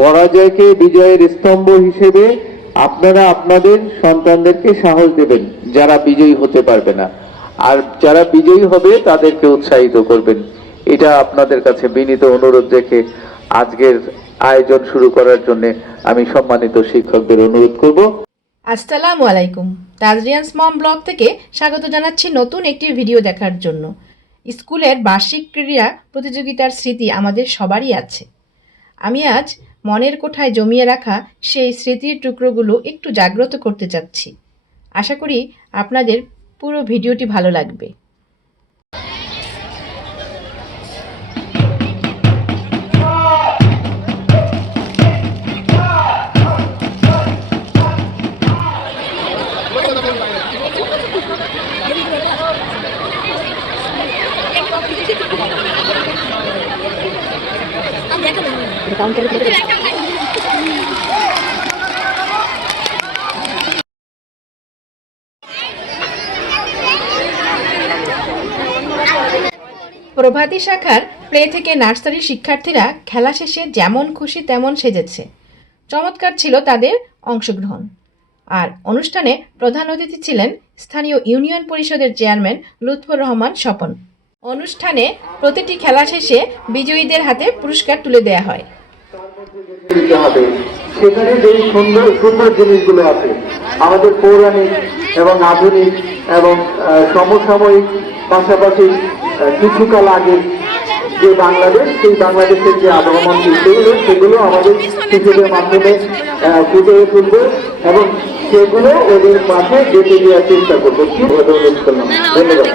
পরাজয়কে বিজয়ের স্তম্ভ হিসেবে আপনারা আপনাদের সন্তানদেরকে সাহস দেবেন যারা বিজয়ী হতে পারবে না, আর যারা বিজয়ী হবে তাদেরকে উৎসাহিত করবেন। এটা আপনাদের কাছে বিনীত অনুরোধ রেখে আজকের আয়োজন শুরু করার জন্য আমি সম্মানিত শিক্ষকদের অনুরোধ করব। আসসালামু আলাইকুম। তাজরিয়ান্স মম ব্লগ থেকে স্বাগত জানাচ্ছি নতুন একটি ভিডিও দেখার জন্য। স্কুলের বার্ষিক ক্রীড়া প্রতিযোগিতার স্মৃতি আমাদের সবারই আছে। আমি আজ মনের কোঠায় জমিয়ে রাখা সেই স্মৃতির টুকরোগুলো একটু জাগ্রত করতে চাচ্ছি। আশা করি আপনাদের পুরো ভিডিওটি ভালো লাগবে। প্রভাতী শাখার প্লে থেকে নার্সারির শিক্ষার্থীরা খেলা শেষে যেমন খুশি তেমন সেজেছে। চমৎকার ছিল তাদের অংশগ্রহণ। আর অনুষ্ঠানে প্রধান অতিথি ছিলেন স্থানীয় ইউনিয়ন পরিষদের চেয়ারম্যান লুৎফর রহমান স্বপন। অনুষ্ঠানে প্রতিটি খেলা শেষে বিজয়ীদের হাতে পুরস্কার তুলে দেওয়া হয়। সেখানে যে সুন্দর সুন্দর জিনিসগুলো আছে আমাদের পৌরাণিক এবং আধুনিক এবং সমসাময়িক, পাশাপাশি কিছুকাল আগে যে বাংলাদেশ, সেই বাংলাদেশের যে আগমন সেগুলো আমাদের শিশুদের মাধ্যমে ফুটিয়ে তুলবে এবং সেগুলো ওদের মাঝে যেতে দেওয়ার চেষ্টা করবো। কি অনুরোধ করলাম, ধন্যবাদ।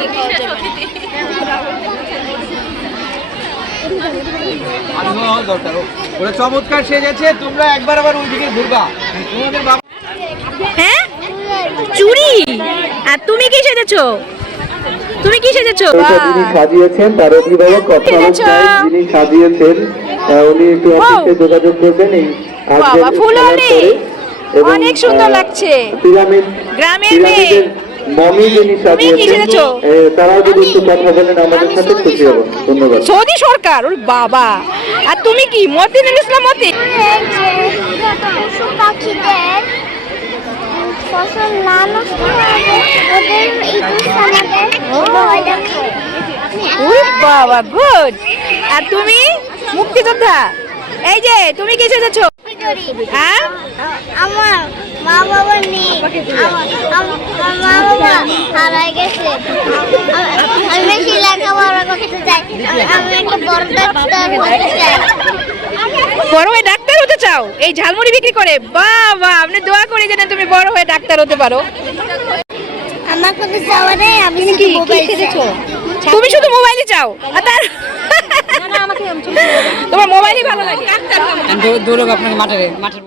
চমৎকার সেজেছে, তোমরা একবার আবার ওইদিকে ঘুরবা। হ্যাঁ, চুরি। আর তুমি কি সেজেছো? তুমি কি সেজেছো? যিনি সাজিয়েছেন তার অভিভাবক কথা যিনি সাজিয়েছেন উনি একটু অফিসে যোগাযোগ করবেন। এই অনেক সুন্দর লাগছে। পিরামিড গ্রামের মেয়ে মমি যিনি সাজিয়েছেন তারাও যদি একটু কথা বলেন আমাদের সাথে খুশি হব। ধন্যবাদ। সৌদি সরকার, ওর বাবা। আর তুমি কি মতিনুল ইসলাম মতি? ফসল না নষ্ট হবে ওদের ওরে বাবা, গুড। আর তুমি মুক্তিযোদ্ধা। এই যে তুমি কি সেজেছো? হ্যাঁ, আমার মা বাবা নেই, আমার মা বাবা হারাই গেছে। আমি বেশি লেখাপড়া করতে চাই, আমি একটা বড় ডাক্তার হতে চাই। বড় হয়ে ডাক্তার হতে চাও? এই ঝালমুড়ি বিক্রি করে? বাবা, আপনি দোয়া করে যেন তুমি বড় হয়ে ডাক্তার হতে পারো। আমার কোনো চাওয়া নেই, আমি শুধু মোবাইল চাই। তুমি শুধু মোবাইলে চাও? তোমার মোবাইলই ভালো লাগে? দৌড়ব আপনাকে মাঠে মাঠের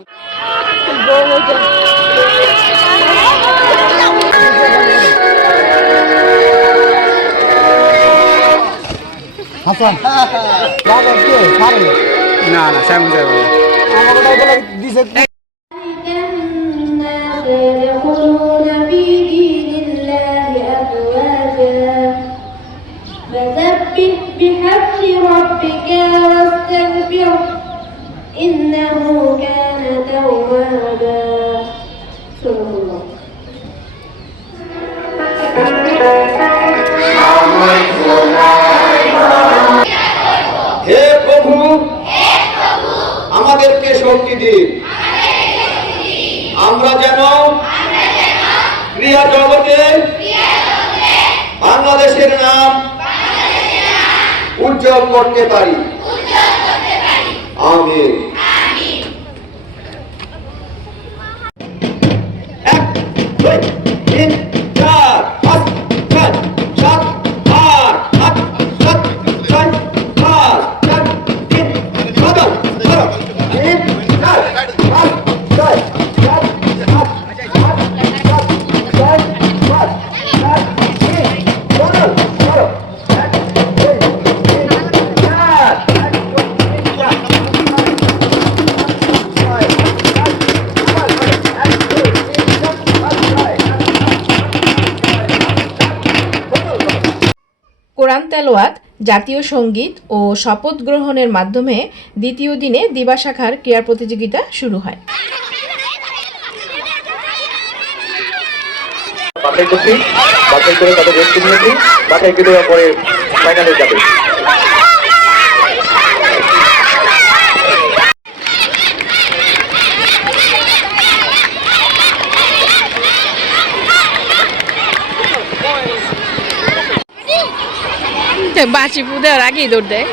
না না সামনে যাবে দিছে। হে প্রভু, আমাদেরকে শক্তি দিন, আমরা যেন ক্রিয়া জগতে বাংলাদেশের নাম উজ্জ্বল করতে পারি। আমিন। কোরআন তেলাওয়াত, জাতীয় সঙ্গীত ও শপথ গ্রহণের মাধ্যমে দ্বিতীয় দিনে দিবা শাখার ক্রীড়া প্রতিযোগিতা শুরু হয়। বাছাই করছি, বাছাই করে তাদের রেস্টে নিয়েছি, বাছাই করে পরে ফাইনালে যাবে। বাঁচি পুদের আগেই দৌড় দেয়।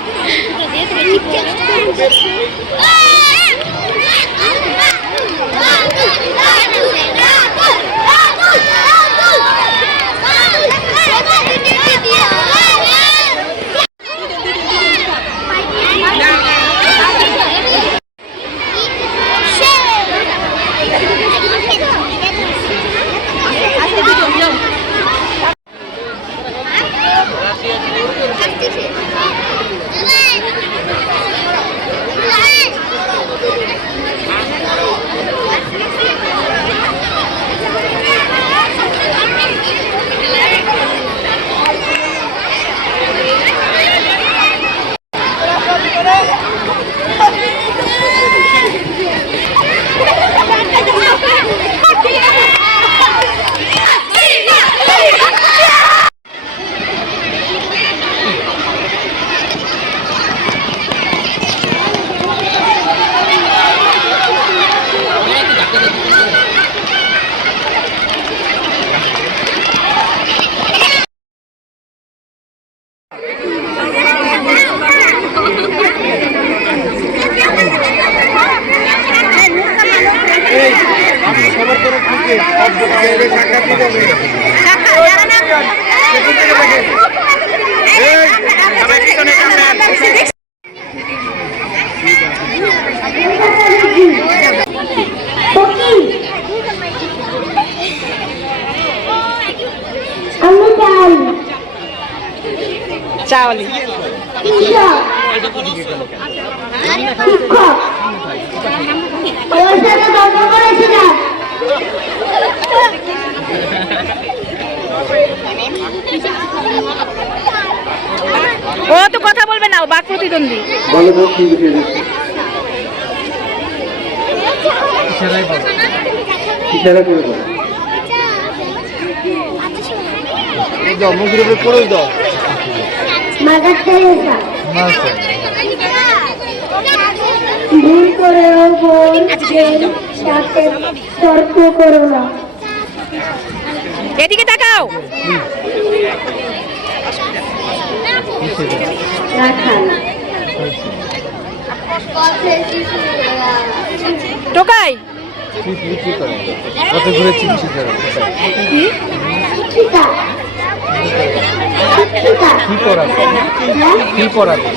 চাওয়ালি ও তো কথা বলবে না, ও বাক প্রতিদ্বন্দ্বী। ভুল করেও তর্ক করো না। এদিকে তাকাও। টোকাই কত ঘুরে চিনছি কি পড়াবে কি পড়াবে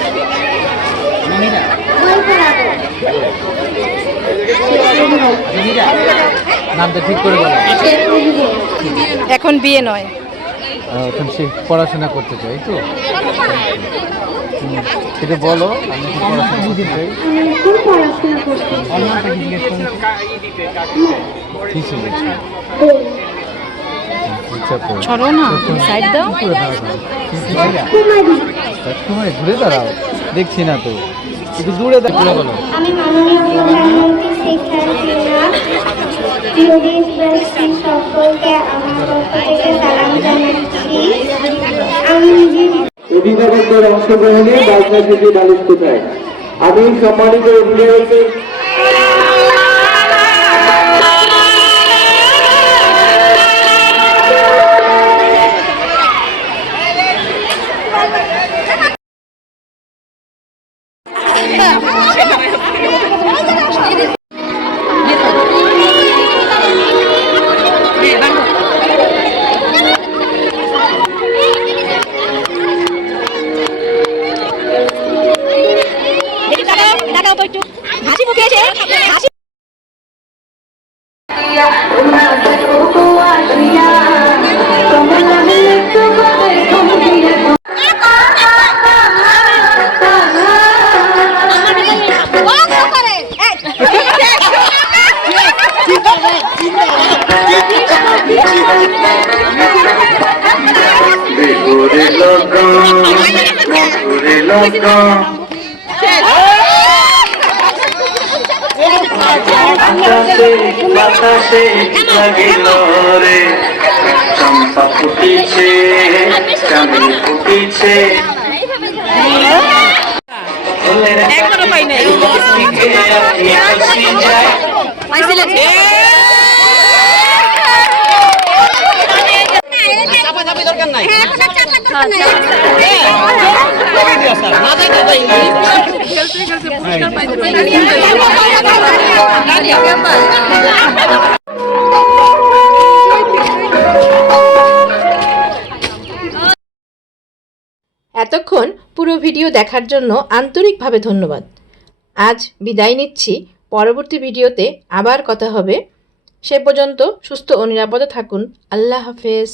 নামটা ঠিক করে বলো। এখন বিয়ে নয়, এখন সে পড়াশোনা করতে চাই তো সেটা বলো। আমি কি পড়াশোনা করতে চাই? কি শুনেছি? ছড়ো না, সাইড দাও। রাজকুমারী ঘুরে দাঁড়াও, দেখছি না তো, একটু দূরে দেখো বলো। আমি মাননীয় প্রধানমন্ত্রী শেখ হাসিনা সকলকে আমার পক্ষ থেকে সালাম জানাচ্ছি। অভিভাবকদের অংশগ্রহণে বাজনা থেকে বালিশ কোথায়? আমি সম্মানিত অভিভাবকদের আকাশে বাতাসে লাগিল রে চম্পা ফুটিছে চামেলি ফুটিছে একবারও পাই নাই পাইছিলে চাপা চাপি দরকার নাই না যাই না যাই খেলতে খেলতে পুরস্কার পাইতে এতক্ষণ পুরো ভিডিও দেখার জন্য আন্তরিকভাবে ধন্যবাদ। আজ বিদায় নিচ্ছি, পরবর্তী ভিডিওতে আবার কথা হবে। সে পর্যন্ত সুস্থ ও নিরাপদে থাকুন। আল্লাহ হাফেজ।